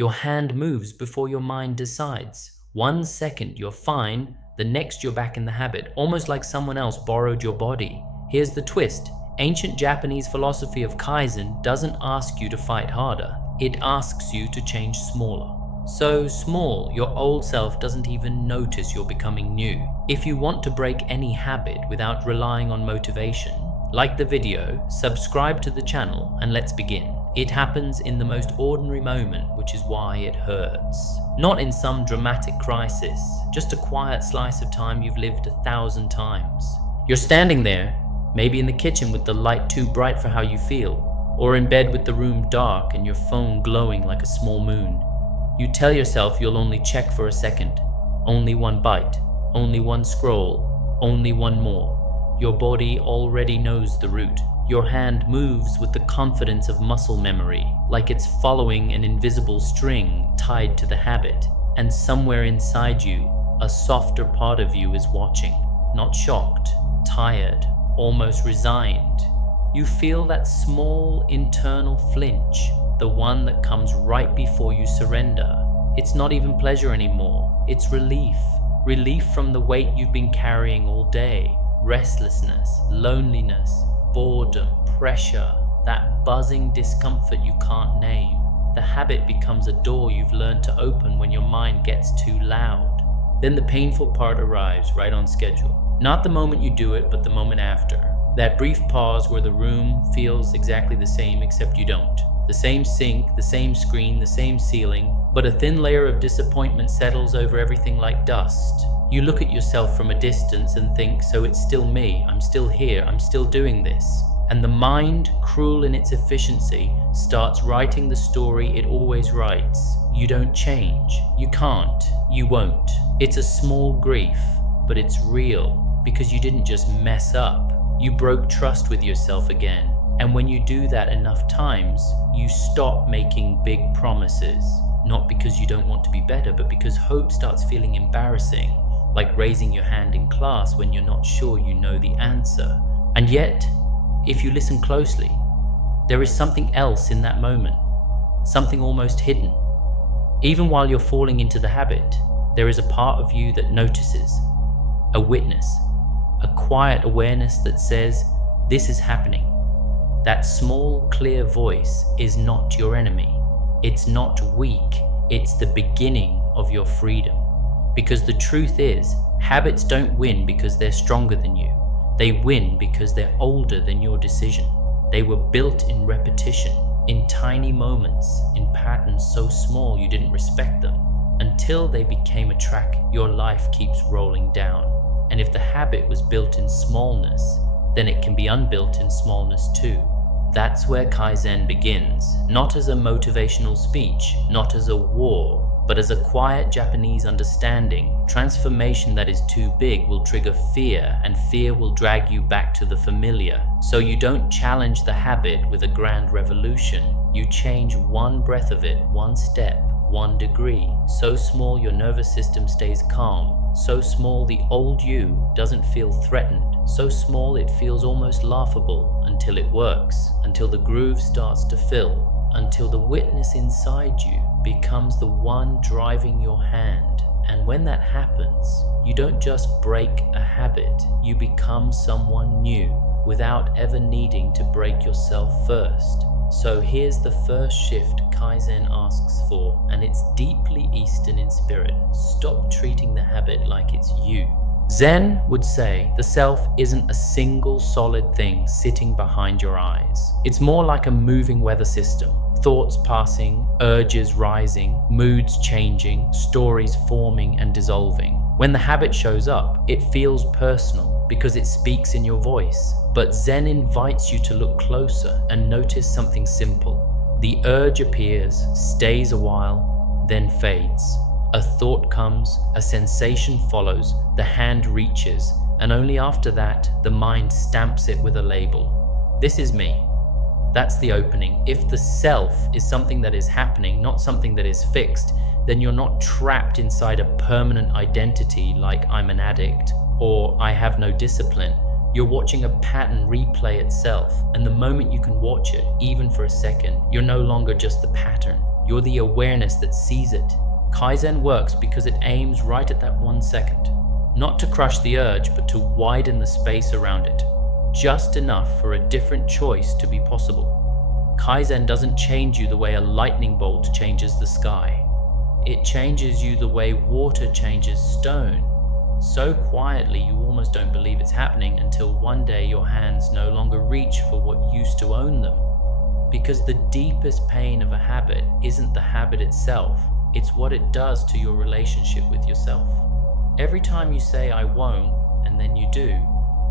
Your hand moves before your mind decides. 1 second you're fine, the next you're back in the habit, almost like someone else borrowed your body. Here's the twist. Ancient Japanese philosophy of Kaizen doesn't ask you to fight harder. It asks you to change smaller. So small, your old self doesn't even notice you're becoming new. If you want to break any habit without relying on motivation, like the video, subscribe to the channel, and let's begin. It happens in the most ordinary moment, which is why it hurts. Not in some dramatic crisis, just a quiet slice of time you've lived 1,000 times. You're standing there, maybe in the kitchen with the light too bright for how you feel, or in bed with the room dark and your phone glowing like a small moon. You tell yourself you'll only check for a second. Only one bite, only one scroll, only one more. Your body already knows the route. Your hand moves with the confidence of muscle memory, like it's following an invisible string tied to the habit. And somewhere inside you, a softer part of you is watching, not shocked, tired, almost resigned. You feel that small internal flinch, the one that comes right before you surrender. It's not even pleasure anymore, it's relief. Relief from the weight you've been carrying all day. Restlessness, loneliness, boredom, pressure, that buzzing discomfort you can't name. The habit becomes a door you've learned to open when your mind gets too loud. Then the painful part arrives right on schedule. Not the moment you do it, but the moment after. That brief pause where the room feels exactly the same except you don't. The same sink, the same screen, the same ceiling, but a thin layer of disappointment settles over everything like dust. You look at yourself from a distance and think, so it's still me, I'm still here, I'm still doing this. And the mind, cruel in its efficiency, starts writing the story it always writes. You don't change, you can't, you won't. It's a small grief, but it's real, because you didn't just mess up. You broke trust with yourself again. And when you do that enough times, you stop making big promises. Not because you don't want to be better, but because hope starts feeling embarrassing. Like raising your hand in class when you're not sure you know the answer. And yet, if you listen closely, there is something else in that moment, something almost hidden. Even while you're falling into the habit, there is a part of you that notices, a witness, a quiet awareness that says, this is happening. That small, clear voice is not your enemy. It's not weak, it's the beginning of your freedom. Because the truth is, habits don't win because they're stronger than you. They win because they're older than your decision. They were built in repetition, in tiny moments, in patterns so small you didn't respect them, until they became a track your life keeps rolling down. And if the habit was built in smallness, then it can be unbuilt in smallness too. That's where Kaizen begins, not as a motivational speech, not as a war, but as a quiet Japanese understanding. Transformation that is too big will trigger fear, and fear will drag you back to the familiar. So you don't challenge the habit with a grand revolution. You change one breath of it, one step, 1 degree, so small your nervous system stays calm, so small the old you doesn't feel threatened, so small it feels almost laughable, until it works, until the groove starts to fill, until the witness inside you becomes the one driving your hand. And when that happens, you don't just break a habit, you become someone new, without ever needing to break yourself first. So here's the first shift Kaizen asks for, and it's deeply Eastern in spirit. Stop treating the habit like it's you. Zen would say the self isn't a single solid thing sitting behind your eyes. It's more like a moving weather system. Thoughts passing, urges rising, moods changing, stories forming and dissolving. When the habit shows up, it feels personal because it speaks in your voice. But Zen invites you to look closer and notice something simple. The urge appears, stays a while, then fades. A thought comes, a sensation follows, the hand reaches, and only after that, the mind stamps it with a label. This is me. That's the opening. If the self is something that is happening, not something that is fixed, then you're not trapped inside a permanent identity like I'm an addict or I have no discipline. You're watching a pattern replay itself, and the moment you can watch it, even for a second, you're no longer just the pattern. You're the awareness that sees it. Kaizen works because it aims right at that 1 second. Not to crush the urge, but to widen the space around it. Just enough for a different choice to be possible. Kaizen doesn't change you the way a lightning bolt changes the sky. It changes you the way water changes stone. So quietly you almost don't believe it's happening until one day your hands no longer reach for what used to own them. Because the deepest pain of a habit isn't the habit itself, it's what it does to your relationship with yourself. Every time you say I won't, and then you do,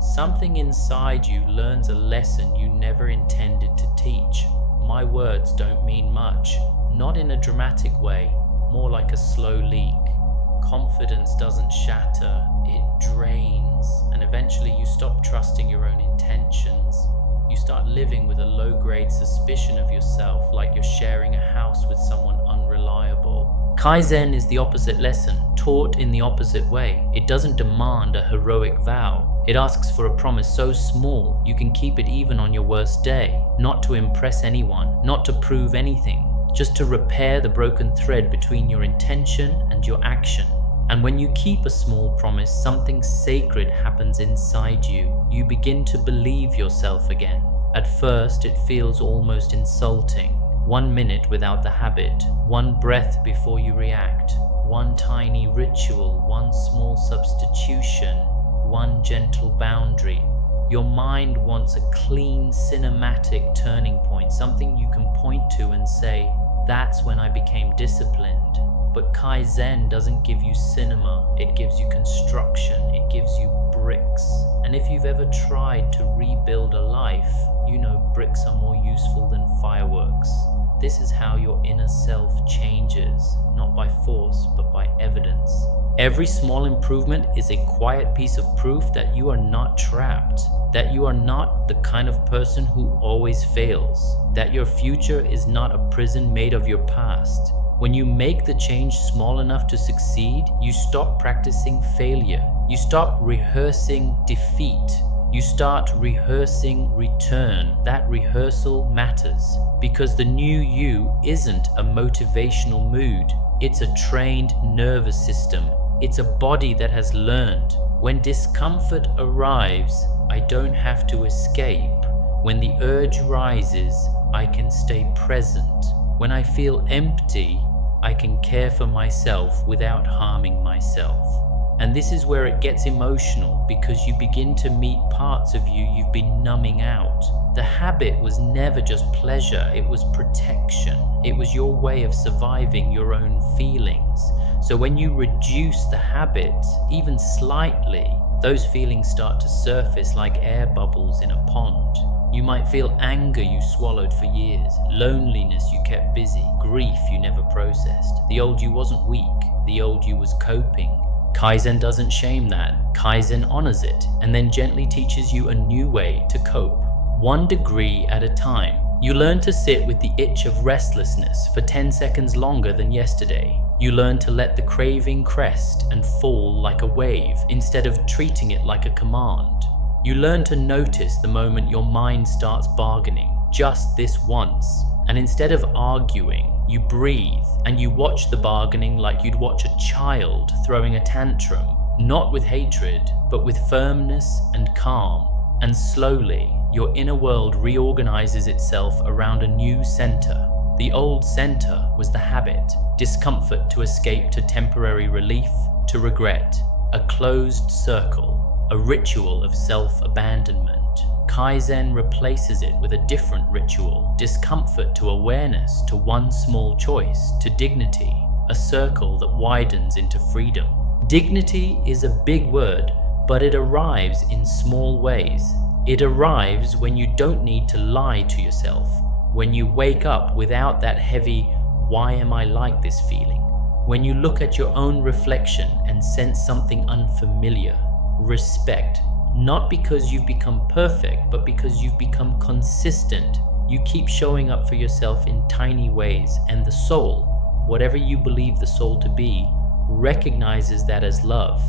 something inside you learns a lesson you never intended to teach. My words don't mean much, not in a dramatic way, more like a slow leak. Confidence doesn't shatter, it drains, and eventually you stop trusting your own intentions. You start living with a low-grade suspicion of yourself, like you're sharing a house with someone unreliable. Kaizen is the opposite lesson, taught in the opposite way. It doesn't demand a heroic vow. It asks for a promise so small you can keep it even on your worst day, not to impress anyone, not to prove anything, just to repair the broken thread between your intention and your action. And when you keep a small promise, something sacred happens inside you. You begin to believe yourself again. At first, it feels almost insulting. 1 minute without the habit, 1 breath before you react, 1 tiny ritual, 1 small substitution, 1 gentle boundary. Your mind wants a clean, cinematic turning point, something you can point to and say, that's when I became disciplined. But Kaizen doesn't give you cinema, it gives you construction, it gives you bricks. And if you've ever tried to rebuild a life, you know bricks are more useful than fireworks. This is how your inner self changes, not by force, but by evidence. Every small improvement is a quiet piece of proof that you are not trapped, that you are not the kind of person who always fails, that your future is not a prison made of your past. When you make the change small enough to succeed, you stop practicing failure. You stop rehearsing defeat. You start rehearsing return. That rehearsal matters because the new you isn't a motivational mood. It's a trained nervous system. It's a body that has learned. When discomfort arrives, I don't have to escape. When the urge rises, I can stay present. When I feel empty, I can care for myself without harming myself. And this is where it gets emotional because you begin to meet parts of you you've been numbing out. The habit was never just pleasure, it was protection. It was your way of surviving your own feelings. So when you reduce the habit, even slightly, those feelings start to surface like air bubbles in a pond. You might feel anger you swallowed for years, loneliness you kept busy, grief you never processed. The old you wasn't weak, the old you was coping. Kaizen doesn't shame that. Kaizen honors it and then gently teaches you a new way to cope. 1 degree at a time. You learn to sit with the itch of restlessness for 10 seconds longer than yesterday. You learn to let the craving crest and fall like a wave instead of treating it like a command. You learn to notice the moment your mind starts bargaining, just this once. And instead of arguing, you breathe and you watch the bargaining like you'd watch a child throwing a tantrum, not with hatred, but with firmness and calm. And slowly, your inner world reorganizes itself around a new center. The old center was the habit, discomfort to escape to temporary relief, to regret, a closed circle. A ritual of self-abandonment. Kaizen replaces it with a different ritual, discomfort to awareness, to 1 small choice, to dignity, a circle that widens into freedom. Dignity is a big word, but it arrives in small ways. It arrives when you don't need to lie to yourself, when you wake up without that heavy, why am I like this feeling? When you look at your own reflection and sense something unfamiliar. Respect, not because you've become perfect, but because you've become consistent. You keep showing up for yourself in tiny ways, and the soul, whatever you believe the soul to be, recognizes that as love.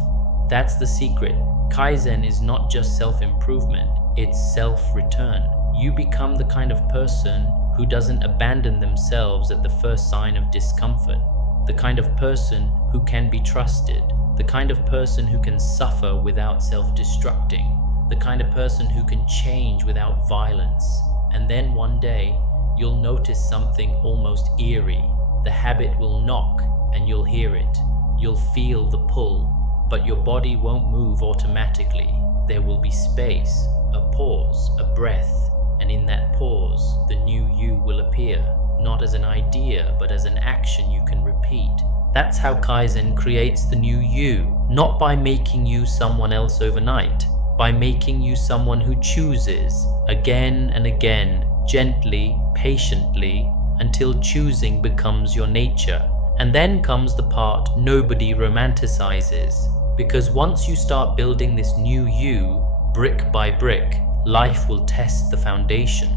That's the secret. Kaizen is not just self-improvement, it's self-return. You become the kind of person who doesn't abandon themselves at the first sign of discomfort, the kind of person who can be trusted, the kind of person who can suffer without self-destructing, the kind of person who can change without violence. And then one day, you'll notice something almost eerie. The habit will knock and you'll hear it. You'll feel the pull, but your body won't move automatically. There will be space, a pause, a breath, and in that pause, the new you will appear, not as an idea, but as an action you can repeat. That's how Kaizen creates the new you, not by making you someone else overnight, by making you someone who chooses again and again, gently, patiently, until choosing becomes your nature. And then comes the part nobody romanticizes, because once you start building this new you, brick by brick, life will test the foundation.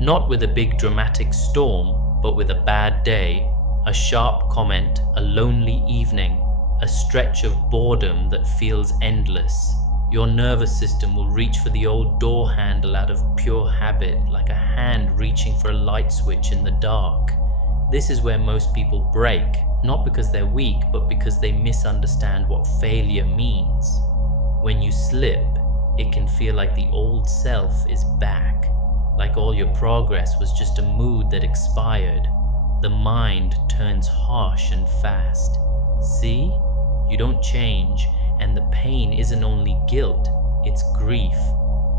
Not with a big dramatic storm, but with a bad day, a sharp comment, a lonely evening, a stretch of boredom that feels endless. Your nervous system will reach for the old door handle out of pure habit, like a hand reaching for a light switch in the dark. This is where most people break, not because they're weak, but because they misunderstand what failure means. When you slip, it can feel like the old self is back, like all your progress was just a mood that expired. The mind turns harsh and fast. See? You don't change, and the pain isn't only guilt, it's grief,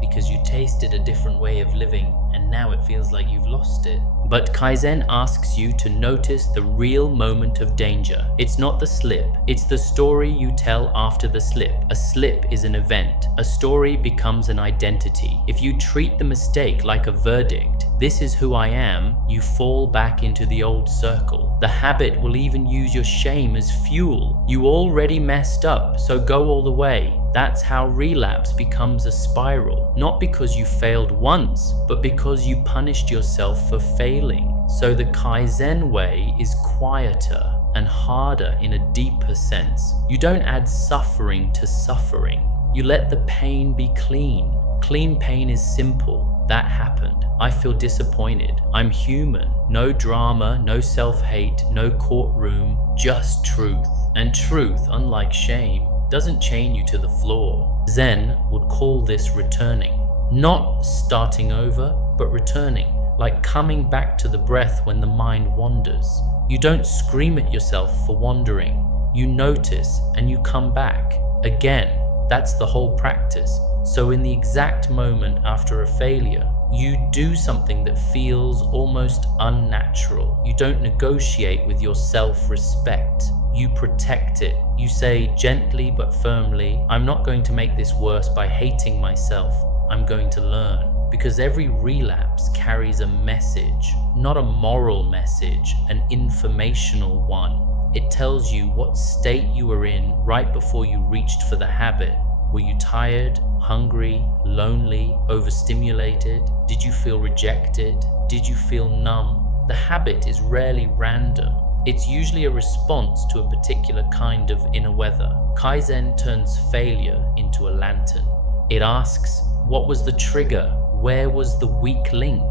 because you tasted a different way of living and now it feels like you've lost it. But Kaizen asks you to notice the real moment of danger. It's not the slip, it's the story you tell after the slip. A slip is an event, a story becomes an identity. If you treat the mistake like a verdict, this is who I am, you fall back into the old circle. The habit will even use your shame as fuel. You already messed up, so go all the way. That's how relapse becomes a spiral. Not because you failed once, but because you punished yourself for failing. So the Kaizen way is quieter and harder in a deeper sense. You don't add suffering to suffering. You let the pain be clean. Clean pain is simple. That happened. I feel disappointed. I'm human. No drama, no self-hate, no courtroom, just truth. And truth, unlike shame, doesn't chain you to the floor. Zen would call this returning. Not starting over, but returning. Like coming back to the breath when the mind wanders. You don't scream at yourself for wandering. You notice and you come back. Again, that's the whole practice. So in the exact moment after a failure, you do something that feels almost unnatural. You don't negotiate with your self-respect. You protect it. You say gently but firmly, I'm not going to make this worse by hating myself. I'm going to learn. Because every relapse carries a message, not a moral message, an informational one. It tells you what state you were in right before you reached for the habit. Were you tired, hungry, lonely, overstimulated? Did you feel rejected? Did you feel numb? The habit is rarely random. It's usually a response to a particular kind of inner weather. Kaizen turns failure into a lantern. It asks, what was the trigger? Where was the weak link?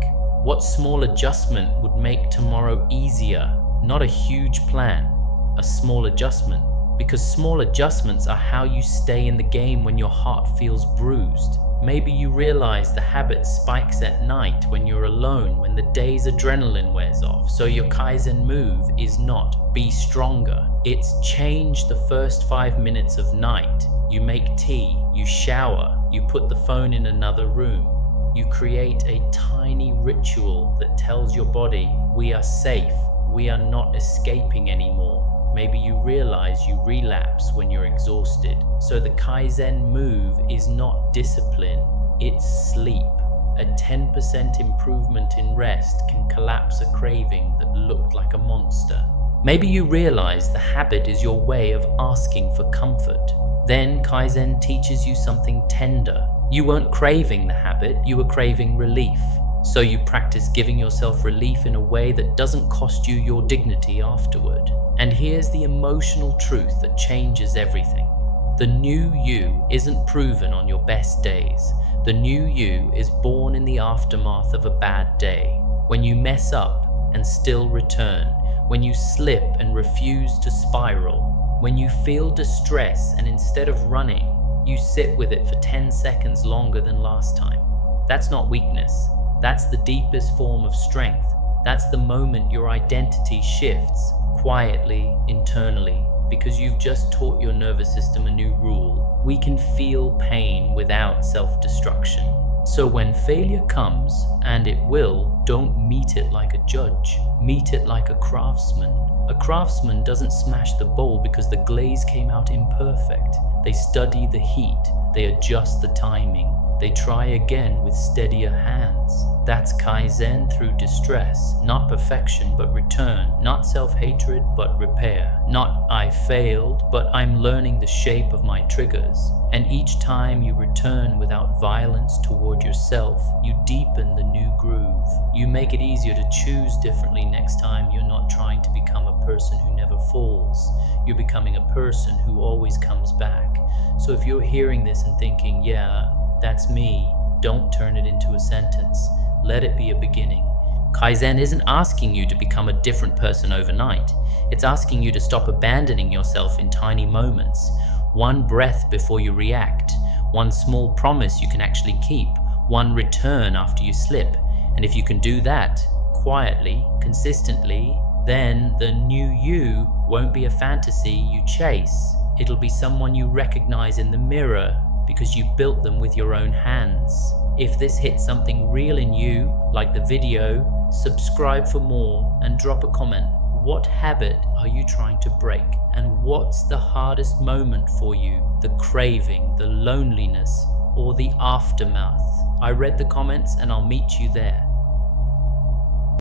What small adjustment would make tomorrow easier? Not a huge plan, a small adjustment. Because small adjustments are how you stay in the game when your heart feels bruised. Maybe you realize the habit spikes at night when you're alone, when the day's adrenaline wears off. So your Kaizen move is not be stronger. It's change the first 5 minutes of night. You make tea, you shower, you put the phone in another room. You create a tiny ritual that tells your body, we are safe, we are not escaping anymore. Maybe you realize you relapse when you're exhausted. So the Kaizen move is not discipline, it's sleep. A 10% improvement in rest can collapse a craving that looked like a monster. Maybe you realize the habit is your way of asking for comfort. Then Kaizen teaches you something tender. You weren't craving the habit, you were craving relief. So you practice giving yourself relief in a way that doesn't cost you your dignity afterward. And here's the emotional truth that changes everything. The new you isn't proven on your best days. The new you is born in the aftermath of a bad day. when you mess up and still return, when you slip and refuse to spiral, when you feel distress and instead of running, you sit with it for 10 seconds longer than last time. That's not weakness. That's the deepest form of strength. That's the moment your identity shifts quietly, internally, because you've just taught your nervous system a new rule. We can feel pain without self-destruction. So when failure comes, and it will, don't meet it like a judge. Meet it like a craftsman. A craftsman doesn't smash the bowl because the glaze came out imperfect. They study the heat. They adjust the timing. They try again with steadier hands. That's Kaizen through distress, not perfection but return, not self-hatred but repair, not I failed but I'm learning the shape of my triggers. And each time you return without violence toward yourself, you deepen the new groove. You make it easier to choose differently next time. You're not trying to become a person who never falls. You're becoming a person who always comes back. So if you're hearing this and thinking, yeah, that's me, don't turn it into a sentence. Let it be a beginning. Kaizen isn't asking you to become a different person overnight. It's asking you to stop abandoning yourself in tiny moments. One breath before you react. One small promise you can actually keep. One return after you slip. And if you can do that quietly, consistently, then the new you won't be a fantasy you chase. It'll be someone you recognize in the mirror because you built them with your own hands. If this hits something real in you, like the video, subscribe for more and drop a comment. What habit are you trying to break? And what's the hardest moment for you? The craving, the loneliness, or the aftermath? I read the comments and I'll meet you there.